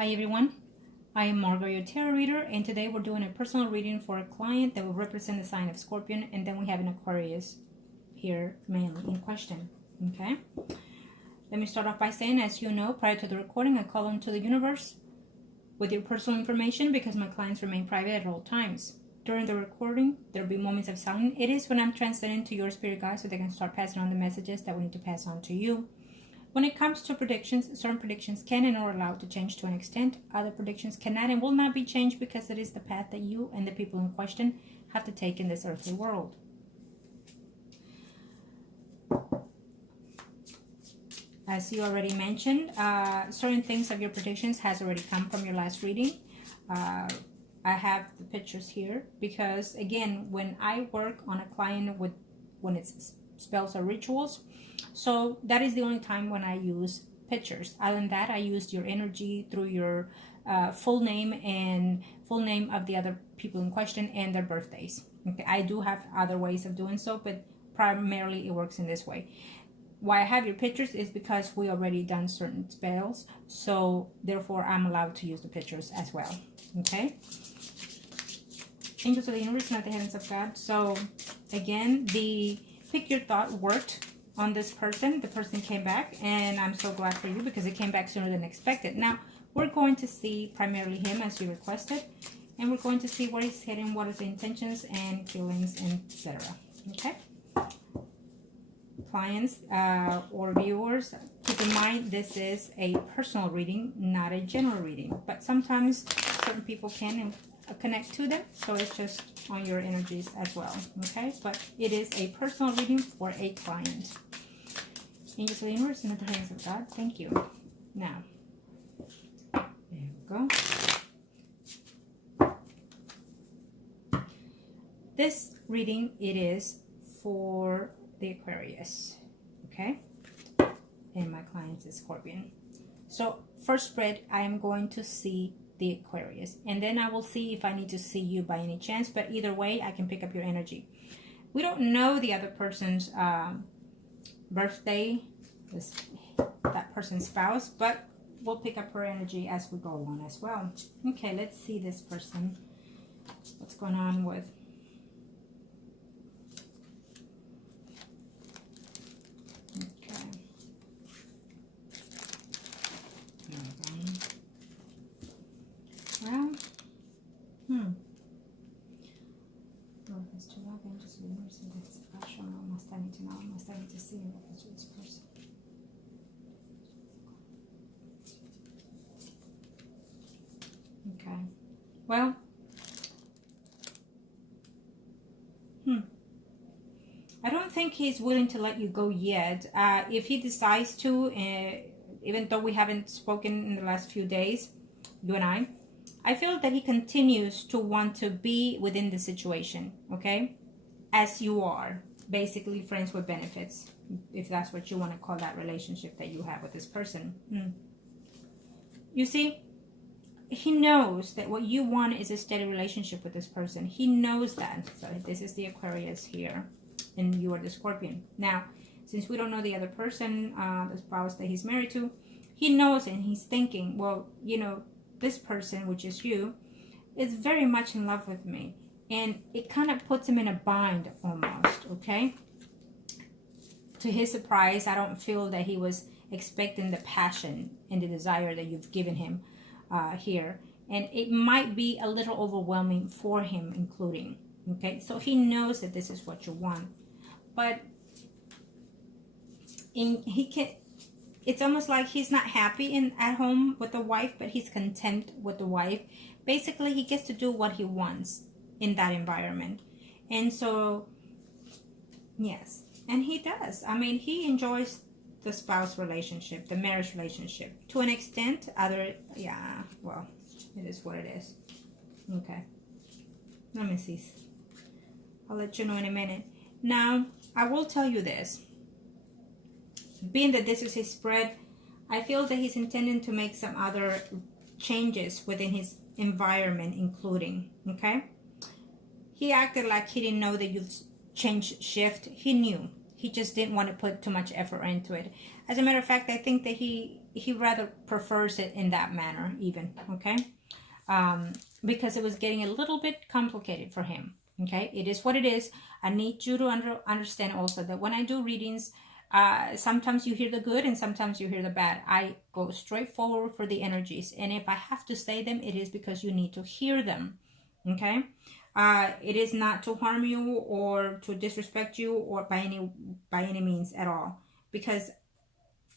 Hi everyone, I am Margourtarotreader, and today we're doing a personal reading for a client that will represent the sign of Scorpion, and then we have an Aquarius here mainly in question. Okay, let me start off by saying, as you know, prior to the recording, I call on to the universe with your personal information because my clients remain private at all times. During the recording, there will be moments of silence. It is when I'm translating to your spirit guide so they can start passing on the messages that we need to pass on to you. When it comes to predictions, certain predictions can and are allowed to change to an extent. Other predictions cannot and will not be changed because it is the path that you and the people in question have to take in this earthly world. As you already mentioned, certain things of your predictions has already come from your last reading. I have the pictures here because, again, when I work on a client when it's spells or rituals, so that is the only time when I use pictures. Other than that, I used your energy through your full name and full name of the other people in question and their birthdays. Okay, I do have other ways of doing so, but primarily it works in this way. Why I have your pictures is because we already done certain spells, so therefore I'm allowed to use the pictures as well. Okay, angels of the universe, not the hands of God. So again, the pick your thought worked on this person. The person came back, and I'm so glad for you because it came back sooner than expected. Now we're going to see primarily him as you requested, and we're going to see where he's heading, what is the intentions and feelings, etc. Okay, clients or viewers, keep in mind this is a personal reading, not a general reading, but sometimes certain people can connect to them, so it's just on your energies as well. Okay, but it is a personal reading for a client. Angels of the universe and the hands of God, thank you. Now, there we go. This reading, it is for the Aquarius, okay, and my client is Scorpion. So first spread, I am going to see the Aquarius, and then I will see if I need to see you by any chance, but either way I can pick up your energy. We don't know the other person's birthday, that person's spouse, but we'll pick up her energy as we go along as well. Okay, let's see this person, what's going on with I need to know, I need to see in reference to this person. Okay. Well, I don't think he's willing to let you go yet. If he decides to, even though we haven't spoken in the last few days, you and I feel that he continues to want to be within the situation, okay? As you are. Basically friends with benefits, if that's what you want to call that relationship that you have with this person. You see, he knows that what you want is a steady relationship with this person. He knows that. So this is the Aquarius here, and you are the Scorpion. Now, since we don't know the other person, the spouse that he's married to, he knows and he's thinking, well, you know, this person, which is you, is very much in love with me. And it kind of puts him in a bind almost, okay? To his surprise, I don't feel that he was expecting the passion and the desire that you've given him here. And it might be a little overwhelming for him, including, okay? So he knows that this is what you want. But it's almost like he's not happy at home with the wife, but he's content with the wife. Basically, he gets to do what he wants in that environment. And so, yes, and he does. I mean, he enjoys the spouse relationship, the marriage relationship to an extent. Yeah, well, it is what it is. Okay, let me see. I'll let you know in a minute. Now, I will tell you this. Being that this is his spread, I feel that he's intending to make some other changes within his environment, including, okay? He acted like he didn't know that you've changed shift. He knew. He just didn't want to put too much effort into it. As a matter of fact, I think that he he rather prefers it in that manner even, okay? Because it was getting a little bit complicated for him, okay? It is what it is. I need you to understand also that when I do readings, sometimes you hear the good and sometimes you hear the bad. I go straight forward for the energies, and if I have to say them, it is because you need to hear them, okay? It is not to harm you or to disrespect you or by any means at all, because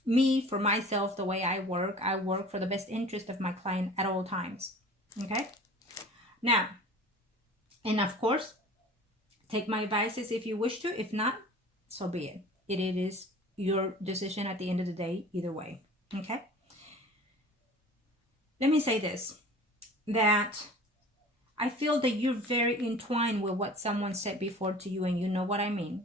me, for myself, the way I work for the best interest of my client at all times, okay? Now, and of course, take my advices if you wish to. If not, so be it. It is your decision at the end of the day, either way, okay? Let me say this, that I feel that you're very entwined with what someone said before to you, and you know what I mean.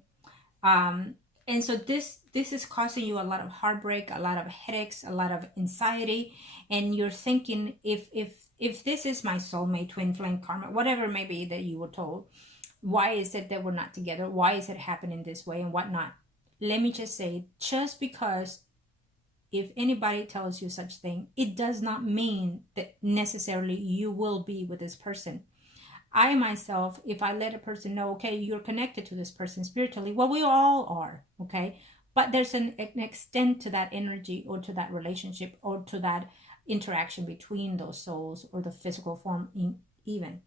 And so this is causing you a lot of heartbreak, a lot of headaches, a lot of anxiety, and you're thinking, if this is my soulmate, twin flame karma, whatever it may be that you were told, why is it that we're not together? Why is it happening this way and whatnot? Let me just say, just because if anybody tells you such thing, it does not mean that necessarily you will be with this person. I myself, if I let a person know, okay, you're connected to this person spiritually, well, we all are, okay? But there's an extent to that energy or to that relationship or to that interaction between those souls or the physical form even.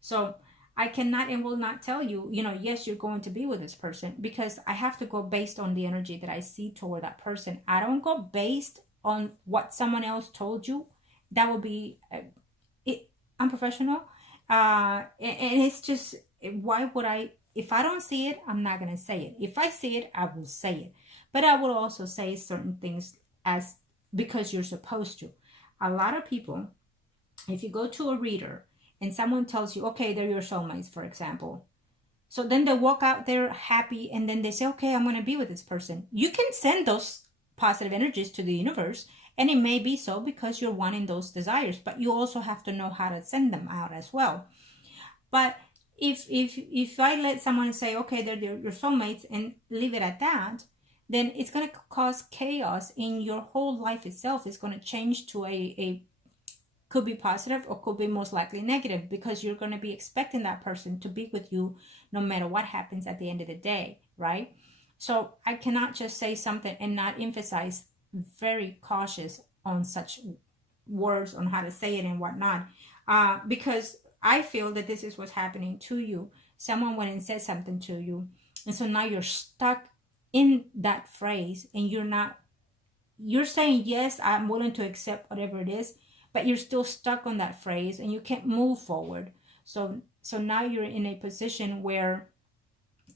So I cannot and will not tell you, yes, you're going to be with this person, because I have to go based on the energy that I see toward that person. I don't go based on what someone else told you. That would be unprofessional. And it's just, why would I, if I don't see it, I'm not going to say it. If I see it, I will say it. But I will also say certain things as because you're supposed to. A lot of people, if you go to a reader and someone tells you, okay, they're your soulmates, for example. So then they walk out there happy and then they say, okay, I'm going to be with this person. You can send those positive energies to the universe, and it may be so because you're wanting those desires, but you also have to know how to send them out as well. But if I let someone say, okay, they're your soulmates and leave it at that, then it's going to cause chaos in your whole life itself. It's going to change to a could be positive or could be most likely negative, because you're going to be expecting that person to be with you no matter what happens at the end of the day, right? So I cannot just say something and not emphasize, very cautious on such words, on how to say it and whatnot, because I feel that this is what's happening to you. Someone went and said something to you, and so now you're stuck in that phrase, and you're saying, yes, I'm willing to accept whatever it is, but you're still stuck on that phrase and you can't move forward. So now you're in a position where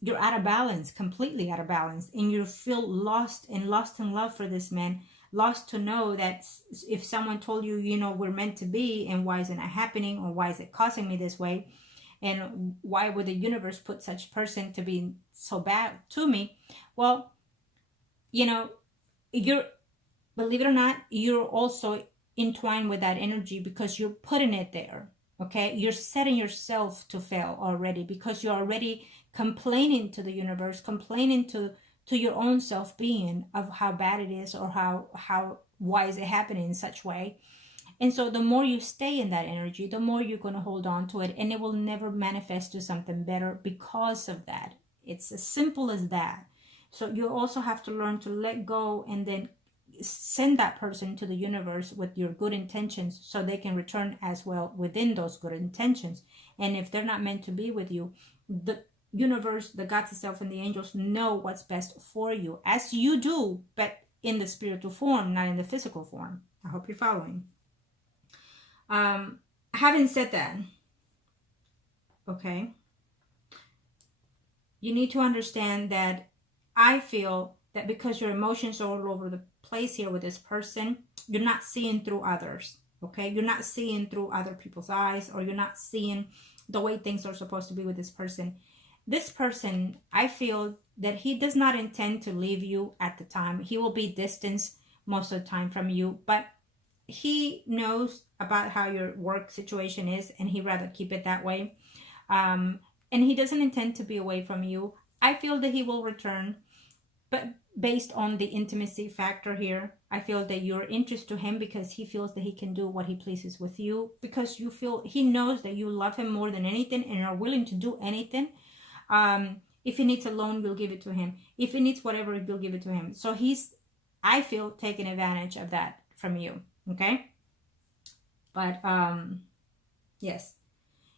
you're out of balance, completely out of balance, and you feel lost in love for this man, lost to know that if someone told you, we're meant to be, and why isn't it happening, or why is it causing me this way, and why would the universe put such person to be so bad to me? Well, you're, believe it or not, you're also entwined with that energy because you're putting it there. Okay, you're setting yourself to fail already, because you're already complaining to the universe, complaining to your own self-being of how bad it is, or why is it happening in such way. And so the more you stay in that energy, the more you're going to hold on to it, and it will never manifest to something better because of that. It's as simple as that. So you also have to learn to let go, and then send that person to the universe with your good intentions, so they can return as well within those good intentions. And if they're not meant to be with you, the universe, the gods itself, and the angels know what's best for you, as you do, but in the spiritual form, not in the physical form. I hope you're following. Having said that, okay, you need to understand that I feel that because your emotions are all over the place here with this person, you're not seeing through others, okay? You're not seeing through other people's eyes, or you're not seeing the way things are supposed to be with this person. This person, I feel that he does not intend to leave you at the time. He will be distanced most of the time from you, but he knows about how your work situation is, and he'd rather keep it that way. And he doesn't intend to be away from you. I feel that he will return, but based on the intimacy factor here, I feel that you're interested to him because he feels that he can do what he pleases with you, because you feel he knows that you love him more than anything and are willing to do anything. If he needs a loan, you'll give it to him. If he needs whatever, you'll give it to him. So he's, I feel, taking advantage of that from you. Okay. But yes,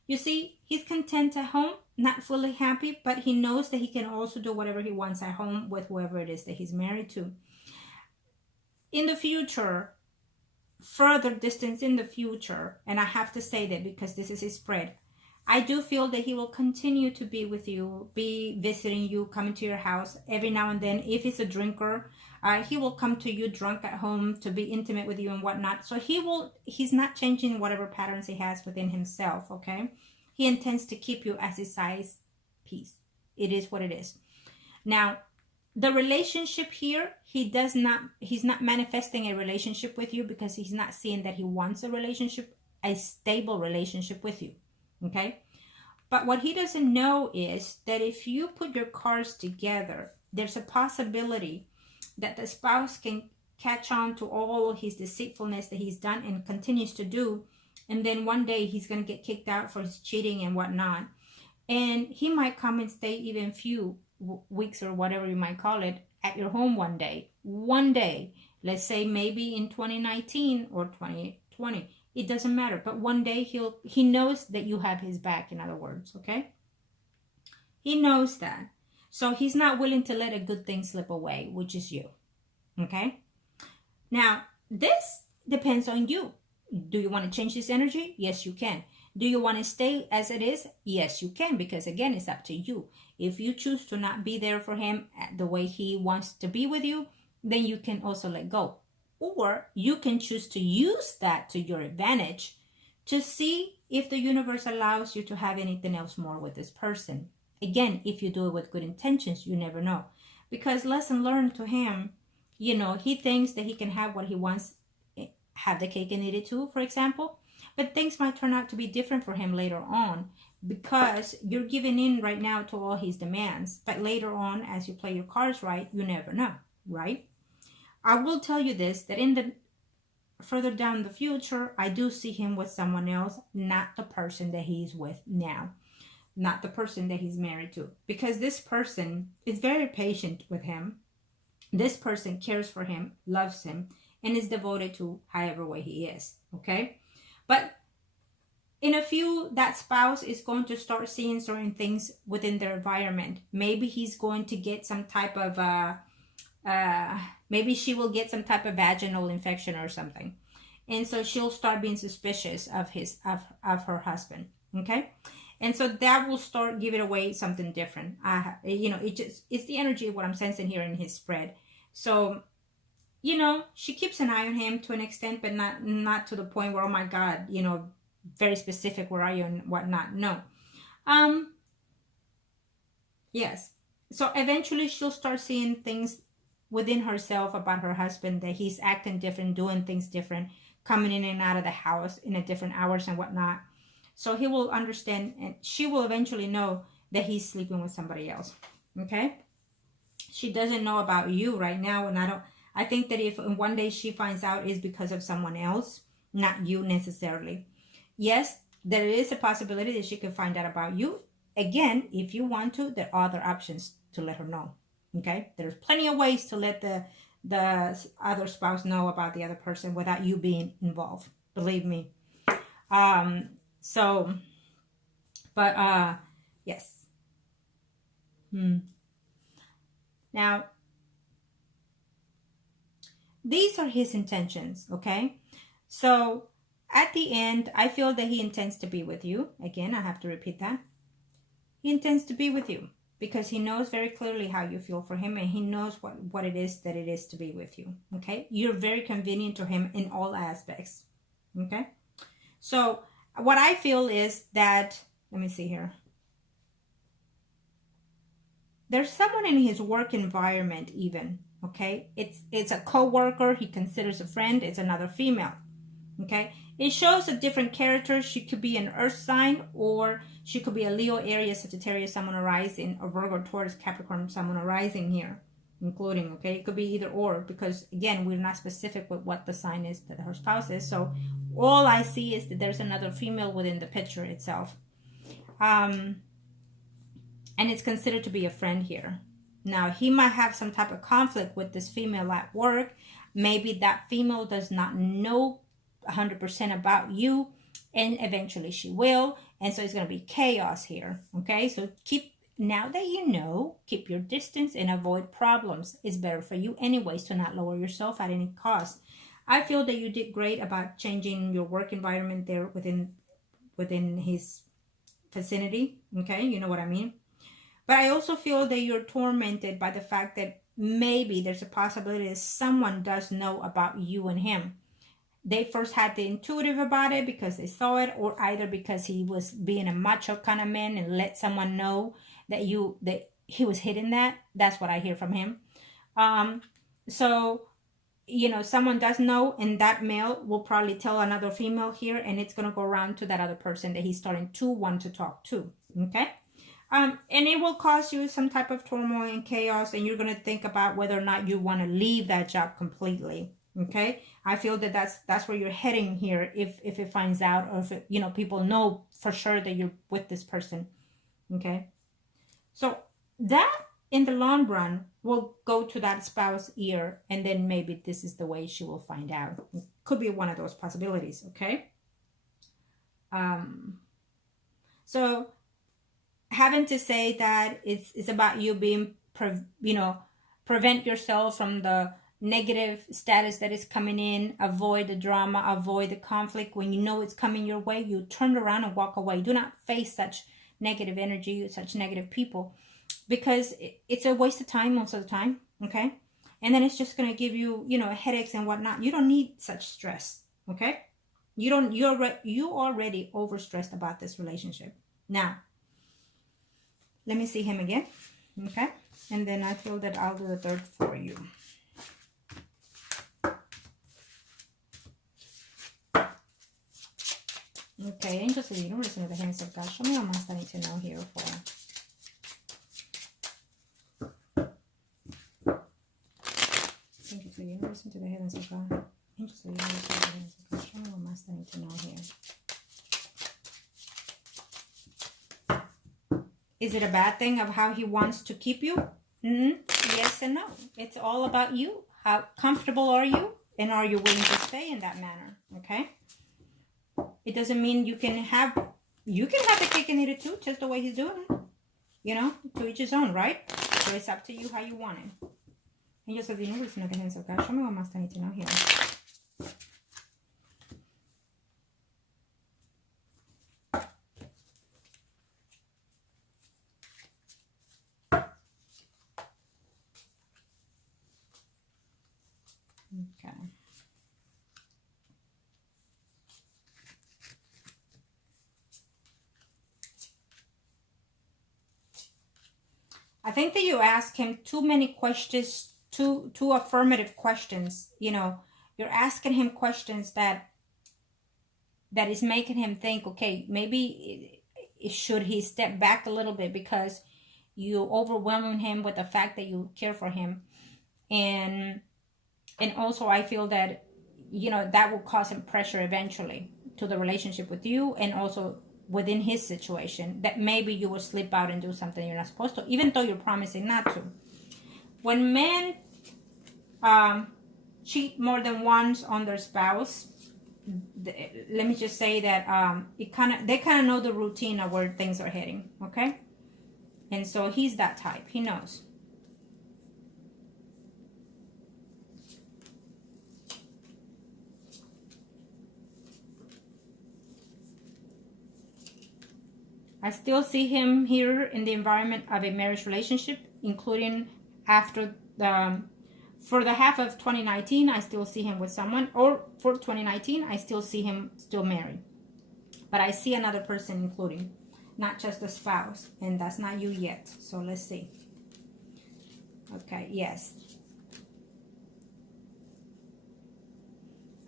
you see, he's content at home, not fully happy, but he knows that he can also do whatever he wants at home with whoever it is that he's married to. In the future, further distance in the future, and I have to say that because this is his spread, I do feel that he will continue to be with you, be visiting you, coming to your house every now and then. If he's a drinker, he will come to you drunk at home to be intimate with you and whatnot. So he's not changing whatever patterns he has within himself, okay? He intends to keep you as his size piece. It is what it is. Now, the relationship here, he's not manifesting a relationship with you because he's not seeing that he wants a relationship, a stable relationship with you, okay? But what he doesn't know is that if you put your cards together, there's a possibility that the spouse can catch on to all his deceitfulness that he's done and continues to do. And then one day he's going to get kicked out for his cheating and whatnot. And he might come and stay even few weeks or whatever you might call it at your home one day. One day, let's say maybe in 2019 or 2020. It doesn't matter. But one day he knows that you have his back, in other words, okay? He knows that. So he's not willing to let a good thing slip away, which is you, okay? Now, this depends on you. Do you want to change this energy? Yes, you can. Do you want to stay as it is? Yes, you can, because again, it's up to you. If you choose to not be there for him the way he wants to be with you, then you can also let go. Or you can choose to use that to your advantage to see if the universe allows you to have anything else more with this person. Again, if you do it with good intentions, you never know. Because lesson learned to him, you know, he thinks that he can have what he wants, have the cake and eat it too, for example. But things might turn out to be different for him later on because you're giving in right now to all his demands. But later on, as you play your cards right, you never know, right? I will tell you this, that in the further down the future, I do see him with someone else, not the person that he's with now. Not the person that he's married to. Because this person is very patient with him. This person cares for him, loves him, and is devoted to however way he is. Okay? But in a few, that spouse is going to start seeing certain things within their environment. Maybe he's going to get some type of, maybe she will get some type of vaginal infection or something. And so she'll start being suspicious of her husband. Okay? And so that will start giving away something different. It's the energy of what I'm sensing here in his spread. So, you know, she keeps an eye on him to an extent, but not to the point where, oh my God, you know, very specific, where are you and whatnot. No. Yes. So eventually she'll start seeing things within herself about her husband, that he's acting different, doing things different, coming in and out of the house in a different hours and whatnot. So he will understand, and she will eventually know that he's sleeping with somebody else. Okay? She doesn't know about you right now, and I think that if one day she finds out, it's because of someone else, not you necessarily. Yes, there is a possibility that she could find out about you. Again, if you want to, there are other options to let her know. Okay? There's plenty of ways to let the other spouse know about the other person without you being involved. Believe me. Yes. Now, these are his intentions, okay? So, at the end, I feel that he intends to be with you. Again, I have to repeat that. He intends to be with you because he knows very clearly how you feel for him, and he knows what it is that it is to be with you, okay? You're very convenient to him in all aspects, okay? So, what I feel is that, let me see here. There's someone in his work environment even, okay? It's a co-worker he considers a friend. It's another female, okay? It shows a different character. She could be an earth sign, or she could be a Leo, Aries, Sagittarius, Sun, Moon, rising, or Virgo, Taurus, Capricorn, Sun, Moon, rising here, including, okay? It could be either or, because again, we're not specific with what the sign is that her spouse is. So all I see is that there's another female within the picture itself. And it's considered to be a friend here. Now, he might have some type of conflict with this female at work. Maybe that female does not know 100% about you, and eventually she will. And so it's going to be chaos here, okay? So now that you know, keep your distance and avoid problems. It's better for you anyways to not lower yourself at any cost. I feel that you did great about changing your work environment there within his vicinity, okay? You know what I mean? But I also feel that you're tormented by the fact that maybe there's a possibility that someone does know about you and him. They first had the intuitive about it because they saw it, or either because he was being a macho kind of man and let someone know that he was hitting that. That's what I hear from him. So, someone does know, and that male will probably tell another female here, and it's going to go around to that other person that he's starting to want to talk to, okay? And it will cause you some type of turmoil and chaos, and you're going to think about whether or not you want to leave that job completely, okay? I feel that that's where you're heading here if it finds out, or if people know for sure that you're with this person, okay? So that, in the long run, will go to that spouse's ear, and then maybe this is the way she will find out. It could be one of those possibilities, okay? So having to say that it's about you being, prevent yourself from the negative status that is coming in, avoid the drama, avoid the conflict. When you know it's coming your way, you turn around and walk away. Do not face such negative energy, such negative people, because it's a waste of time most of the time, okay? And then it's just going to give you, headaches and whatnot. You don't need such stress, okay? You're already overstressed about this relationship. Now, let me see him again, okay? And then I feel that I'll do the third for you. Okay, angels of the universe and the hands of God. Show me what else I need to know here for. Angels of the universe into the heavens of God. Angels of the universe into the heavens of God. Show me what else I need to know here. Is it a bad thing of how he wants to keep you? Yes and no. It's all about you. How comfortable are you? And are you willing to stay in that manner? Okay? It doesn't mean you can have the cake and eat it too, just the way he's doing it. To each his own, right? So it's up to you how you want it. Angels of the universe and the hands of God. Show me what else I need to know here. Okay. I think that you ask him too many questions, too affirmative questions. You're asking him questions that is making him think, okay, maybe should he step back a little bit, because you overwhelming him with the fact that you care for him. And also I feel that, that will cause him pressure eventually to the relationship with you, and also within his situation, that maybe you will slip out and do something you're not supposed to, even though you're promising not to. When men cheat more than once on their spouse, let me just say that they kind of know the routine of where things are heading, okay? And so he's that type. He knows. I still see him here in the environment of a marriage relationship, including for the half of 2019, I still see him with someone, or for 2019, I still see him still married. But I see another person including, not just a spouse, and that's not you yet. So let's see. Okay, yes.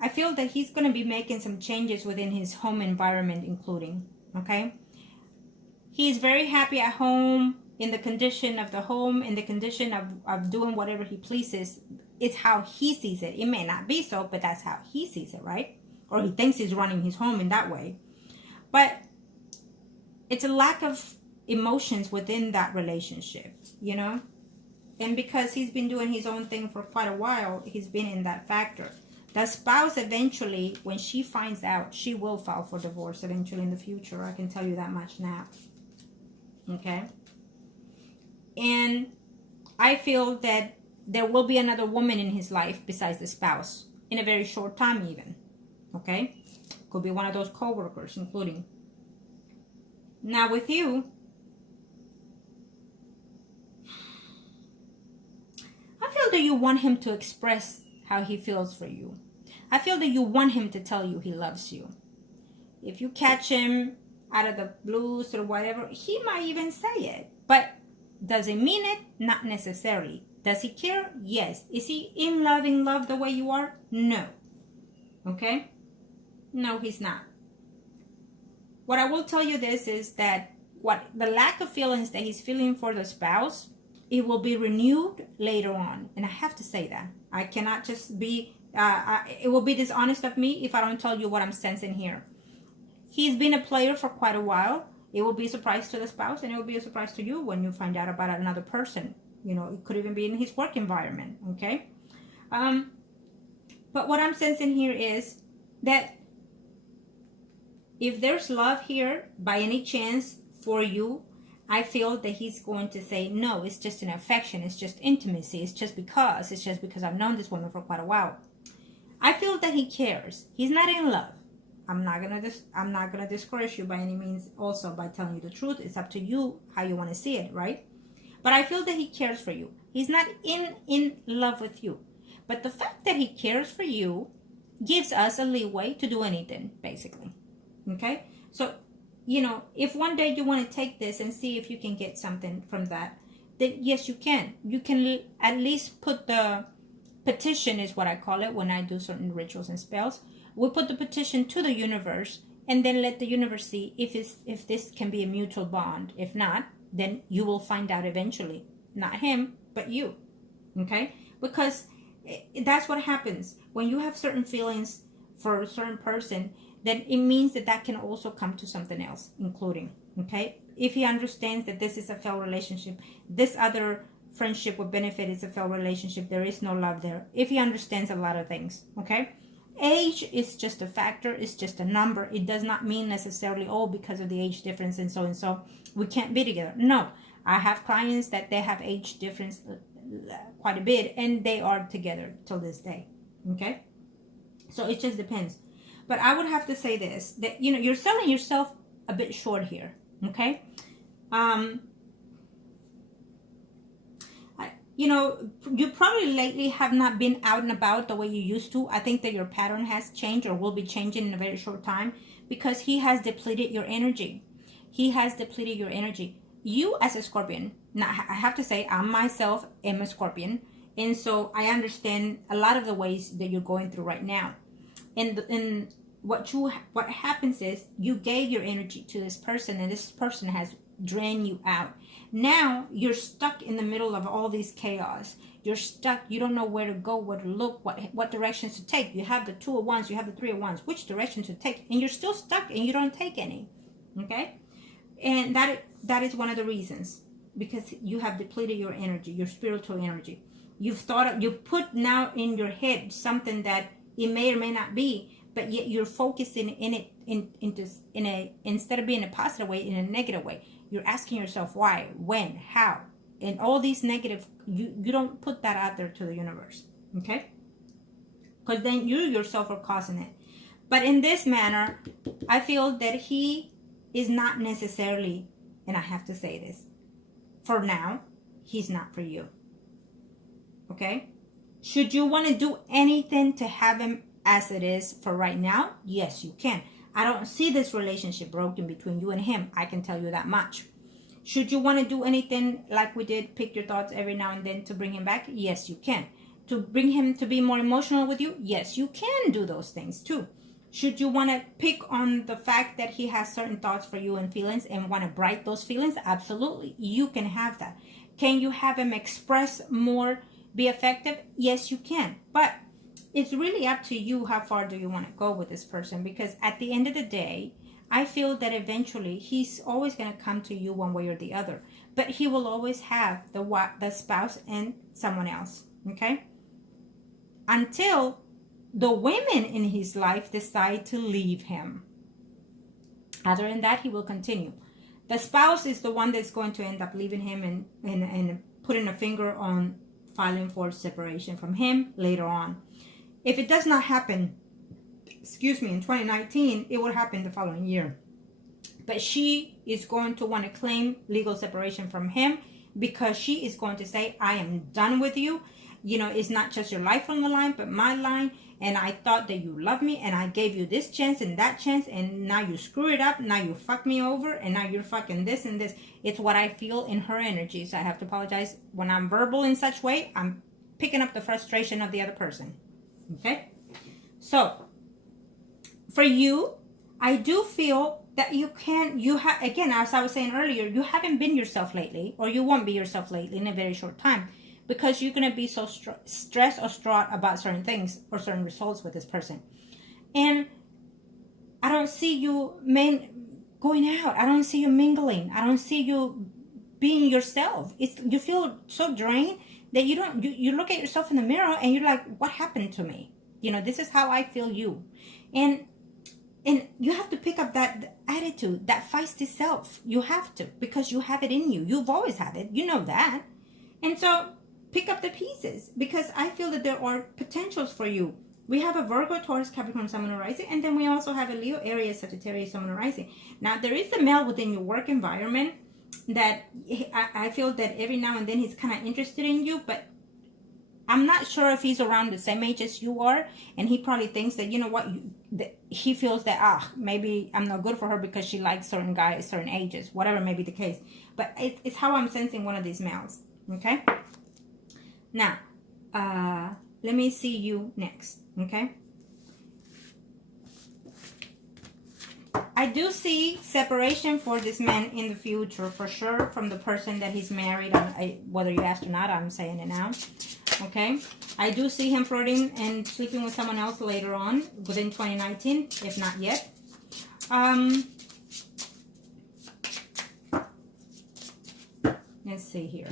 I feel that he's going to be making some changes within his home environment, including, okay? He's very happy at home. in the condition of the home, in the condition of doing whatever he pleases. It's how he sees it. It may not be so, but that's how he sees it, right? Or he thinks he's running his home in that way. But it's a lack of emotions within that relationship, you know? And because he's been doing his own thing for quite a while, he's been in that factor. The spouse eventually, when she finds out, she will file for divorce eventually in the future. I can tell you that much now. Okay? And I feel that there will be another woman in his life besides the spouse in a very short time even. Okay? Could be one of those co-workers, including. Now with you, I feel that you want him to express how he feels for you. I feel that you want him to tell you he loves you. If you catch him out of the blues or whatever, he might even say it. But does he mean it? Not necessarily. Does he care? Yes. Is he in love the way you are? No. Okay? No, he's not. What I will tell you this is that what the lack of feelings that he's feeling for the spouse, it will be renewed later on. And I have to say that. I cannot just be, it will be dishonest of me if I don't tell you what I'm sensing here. He's been a player for quite a while. It will be a surprise to the spouse, and it will be a surprise to you when you find out about another person. You know, it could even be in his work environment, okay? But what I'm sensing here is that if there's love here, by any chance, for you, I feel that he's going to say, no, it's just an affection, it's just intimacy, it's just because I've known this woman for quite a while. I feel that he cares. He's not in love. I'm not gonna discourage you by any means also by telling you the truth. It's up to you how you want to see it, right? But I feel that he cares for you. He's not in love with you. But the fact that he cares for you gives us a leeway to do anything, basically. Okay? So, you know, if one day you want to take this and see if you can get something from that, then yes, you can. You can at least put the petition, is what I call it when I do certain rituals and spells. We put the petition to the universe and then let the universe see if this can be a mutual bond. If not, then you will find out eventually. Not him, but you. Okay? Because that's what happens. When you have certain feelings for a certain person, then it means that can also come to something else, including. Okay? If he understands that this is a failed relationship, this other friendship with benefit is a failed relationship, there is no love there. If he understands a lot of things. Okay? Age is just a factor, it's just a number. It does not mean necessarily, oh, because of the age difference and so we can't be together. No, I have clients that they have age difference quite a bit and they are together till this day. Okay, so it just depends. But I would have to say this, that you know, you're selling yourself a bit short here. Okay, you know, you probably lately have not been out and about the way you used to. I think that your pattern has changed or will be changing in a very short time because he has depleted your energy. He has depleted your energy. You as a Scorpion, now I have to say, I myself am a Scorpion. And so I understand a lot of the ways that you're going through right now. And what happens is you gave your energy to this person and this person has drained you out. Now you're stuck in the middle of all these chaos. You're stuck. You don't know where to go, where to look, what directions to take. You have the 2 of Wands, you have the 3 of Wands. Which direction to take? And you're still stuck and you don't take any. Okay? And that is one of the reasons. Because you have depleted your energy, your spiritual energy. You put now in your head something that it may or may not be, but yet you're focusing in it instead of being a positive way, in a negative way. You're asking yourself why, when, how, and all these negative, you don't put that out there to the universe, okay? Because then you yourself are causing it. But in this manner, I feel that he is not necessarily, and I have to say this, for now, he's not for you, okay? Should you want to do anything to have him as it is for right now? Yes, you can. I don't see this relationship broken between you and him. I can tell you that much. Should you want to do anything like we did, pick your thoughts every now and then to bring him back? Yes, you can. To bring him to be more emotional with you? Yes, you can do those things too. Should you want to pick on the fact that he has certain thoughts for you and feelings and want to bright those feelings? Absolutely. You can have that. Can you have him express more, be effective? Yes, you can. But it's really up to you. How far do you want to go with this person? Because at the end of the day, I feel that eventually he's always going to come to you one way or the other. But he will always have the spouse and someone else. Okay? Until the women in his life decide to leave him. Other than that, he will continue. The spouse is the one that's going to end up leaving him and putting a finger on filing for separation from him later on. If it does not happen, in 2019, it will happen the following year. But she is going to want to claim legal separation from him because she is going to say, I am done with you. You know, it's not just your life on the line, but my line. And I thought that you loved me and I gave you this chance and that chance. And now you screw it up. Now you fuck me over. And now you're fucking this and this. It's what I feel in her energies. I have to apologize. When I'm verbal in such way, I'm picking up the frustration of the other person. Okay? So, for you, I do feel that again, as I was saying earlier, you haven't been yourself lately. Or you won't be yourself lately in a very short time. Because you're going to be so stressed or distraught about certain things or certain results with this person. And I don't see you going out. I don't see you mingling. I don't see you being yourself. You feel so drained that you look at yourself in the mirror and you're like, what happened to me? You know, this is how I feel you. And you have to pick up that attitude, that feisty self. You have to, because you have it in you. You've always had it. You know that. And so pick up the pieces, because I feel that there are potentials for you. We have a Virgo, Taurus, Capricorn, Sun, Moon, Rising, and then we also have a Leo, Aries, Sagittarius, Sun, Moon, Rising. Now, there is a male within your work environment that I feel that every now and then he's kind of interested in you, but I'm not sure if he's around the same age as you are, and he probably thinks that, you know what, he feels that, maybe I'm not good for her because she likes certain guys, certain ages, whatever may be the case. But it's how I'm sensing one of these males, okay? Now, let me see you next, okay? I do see separation for this man in the future, for sure, from the person that he's married. Whether you asked or not, I'm saying it now, okay? I do see him flirting and sleeping with someone else later on, within 2019, if not yet. Let's see here.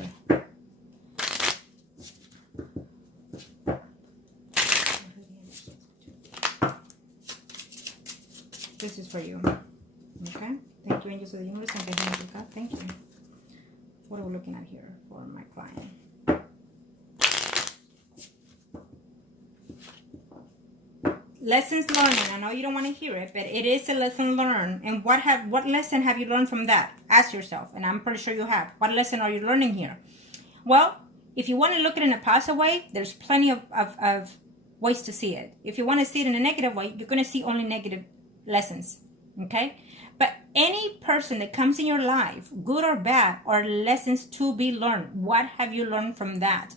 This is for you. Okay? Thank you, angels of the universe. Thank you, angels of God. Thank you. What are we looking at here for my client? Lessons learned. I know you don't want to hear it, but it is a lesson learned. And what lesson have you learned from that? Ask yourself, and I'm pretty sure you have. What lesson are you learning here? Well, if you want to look at it in a positive way, there's plenty of ways to see it. If you want to see it in a negative way, you're going to see only negative lessons, okay? But any person that comes in your life, good or bad, are lessons to be learned. What have you learned from that?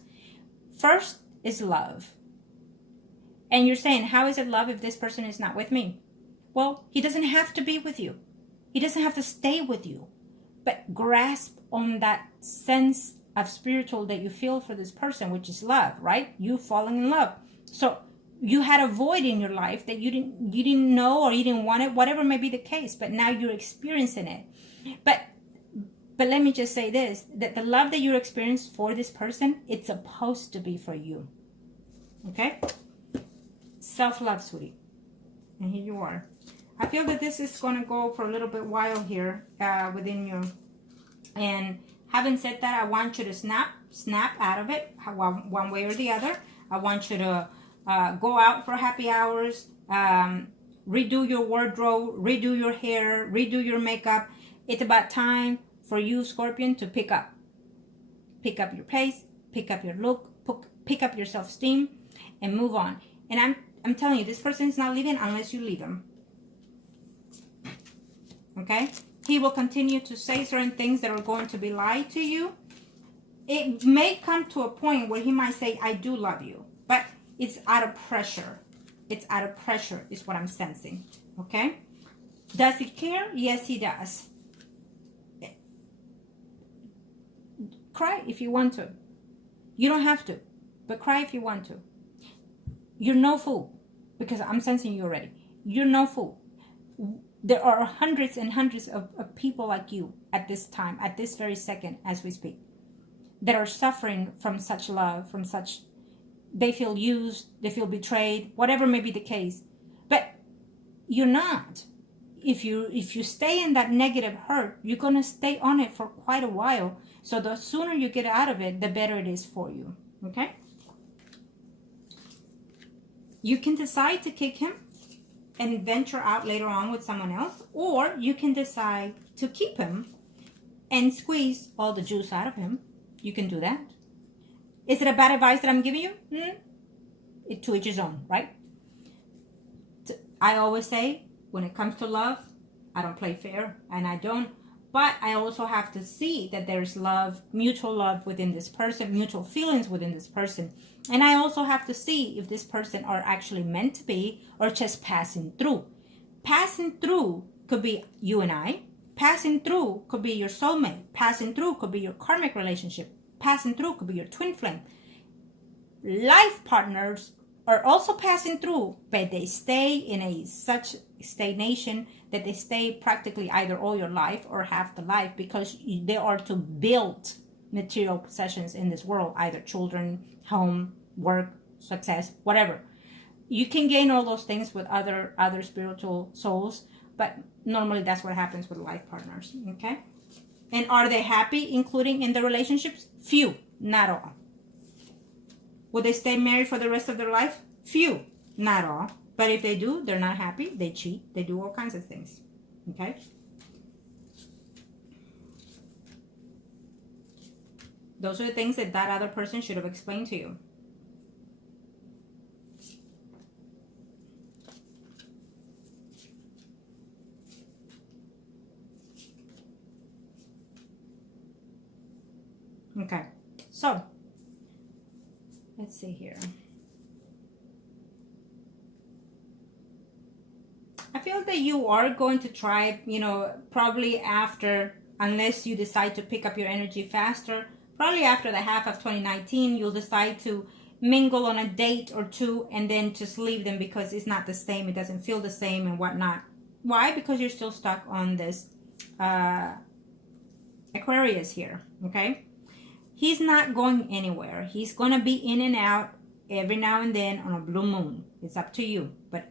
First is love. And you're saying, how is it love if this person is not with me? Well, he doesn't have to be with you. He doesn't have to stay with you. But grasp on that sense of spiritual that you feel for this person, which is love, right? You falling in love. So you had a void in your life that you didn't know, or you didn't want it, whatever may be the case, but now you're experiencing it. But let me just say this, that the love that you're experiencing for this person, it's supposed to be for you. Okay? Self-love, sweetie. And here you are. I feel that this is going to go for a little bit while here within you. And having said that, I want you to snap out of it one way or the other. I want you to go out for happy hours, redo your wardrobe, redo your hair, redo your makeup. It's about time for you, Scorpion, to pick up your pace, pick up your look, pick up your self-esteem, and move on. And I'm telling you, this person is not leaving unless you leave him. Okay? He will continue to say certain things that are going to be lied to you. It may come to a point where he might say, I do love you. But it's out of pressure. It's out of pressure is what I'm sensing. Okay? Does he care? Yes, he does. Cry if you want to. You don't have to, but cry if you want to. You're no fool, because I'm sensing you already. You're no fool. There are hundreds and hundreds of people like you at this time, at this very second as we speak, that are suffering from such love, from such, they feel used, they feel betrayed, whatever may be the case. But you're not. If you stay in that negative hurt, you're going to stay on it for quite a while. So the sooner you get out of it, the better it is for you. Okay? You can decide to kick him and venture out later on with someone else, or you can decide to keep him and squeeze all the juice out of him. You can do that. Is it a bad advice that I'm giving you? To each his own, right? I always say, when it comes to love, I don't play fair, and I don't. But I also have to see that there's love, mutual love within this person, mutual feelings within this person. And I also have to see if this person are actually meant to be or just passing through. Passing through could be you and I. Passing through could be your soulmate. Passing through could be your karmic relationship. Passing through could be your twin flame. Life partners are also passing through, but they stay in such stagnation that they stay practically either all your life or half the life, because they are to build material possessions in this world, either children, home, work, success, whatever. You can gain all those things with other spiritual souls, but normally that's what happens with life partners. Okay? And are they happy, including in the relationships? Few, not all. Will they stay married for the rest of their life? Few, not all. But if they do, they're not happy. They cheat. They do all kinds of things. Okay? Those are the things that other person should have explained to you. Okay. So, let's see here. I feel that you are going to try, probably after, unless you decide to pick up your energy faster, probably after the half of 2019, you'll decide to mingle on a date or two and then just leave them because it's not the same, it doesn't feel the same and whatnot. Why? Because you're still stuck on this Aquarius here, okay? He's not going anywhere. He's going to be in and out every now and then on a blue moon. It's up to you, but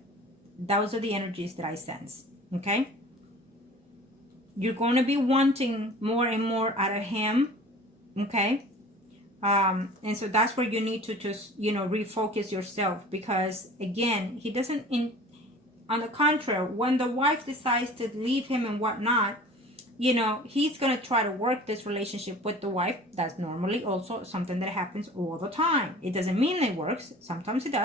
those are the energies that I sense, okay? You're going to be wanting more and more out of him, okay? And so that's where you need to just, refocus yourself, because, again, he doesn't, on the contrary, when the wife decides to leave him and whatnot, he's going to try to work this relationship with the wife. That's normally also something that happens all the time. It doesn't mean it works. Sometimes it does.